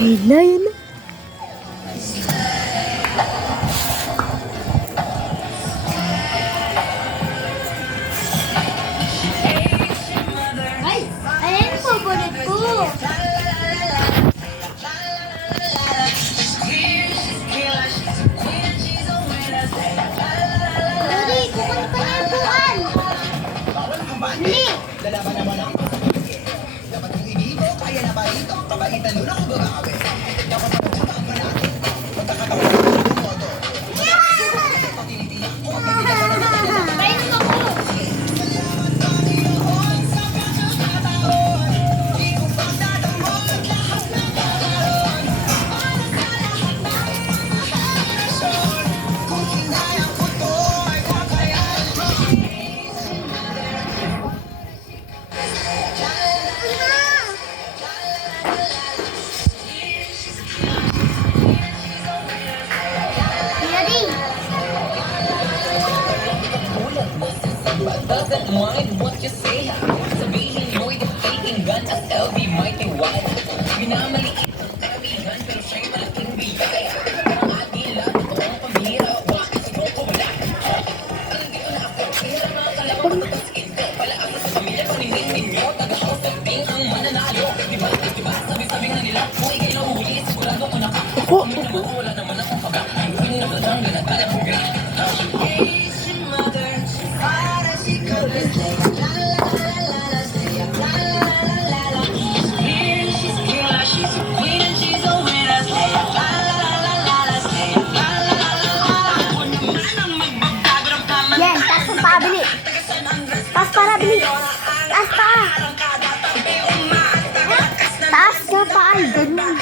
Ay, na yun. Ay! Ayan yung favorite ko! Daddy, kukunin ko na yung buwan! Hindi! Lalaban naman ang dapat yung ibigo, kaya na ba ito? Papaitan nun ako bumawi. Dapat magtsamaan pa natin. Magkakataon na bumoto. Ito tinitiyak ko. Painom ako! Salamat Panginoon sa pagkakataon. Di ko pagdadamot lahat ng karoon. Para sa lahat ng mga relasyon. Kung hinaya ko to ay kakayanin. Daddy! Doesn't mind what you say. Sabihin mo'y deflating gun at LV mighty wide. Minamaliit ang kaibigan pero siya'y malaking biyaya. Ang ating lahat totoong pambira. Bakit si Coco wala? Ang dito na ako. Pera mga kalawang matasin ko. Palaasa sa pamilya panimin ninyo. Taga-house of Bing ang mananalo. Diba? Sabi-sabing na nila. Kung ikay nahuhuli, sigurado ko naka. Kung naman wala naman akong pagka. Yung na matang ginagala kong gra. Para si Coco. Yan, taas mo pa, bili! Taas para, bili! Taas pa! Taas ka pa, ay, ganun!